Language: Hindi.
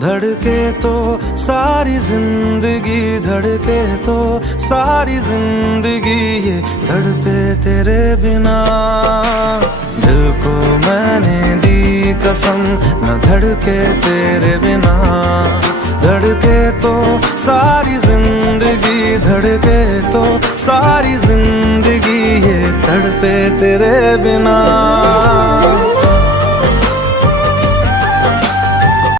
धड़के तो सारी जिंदगी, धड़के तो सारी जिंदगी, ये धड़पे तेरे बिना। दिल को मैंने दी कसम, न धड़के तेरे बिना। धड़के तो सारी जिंदगी, धड़के तो सारी जिंदगी, ये धड़पे तेरे बिना।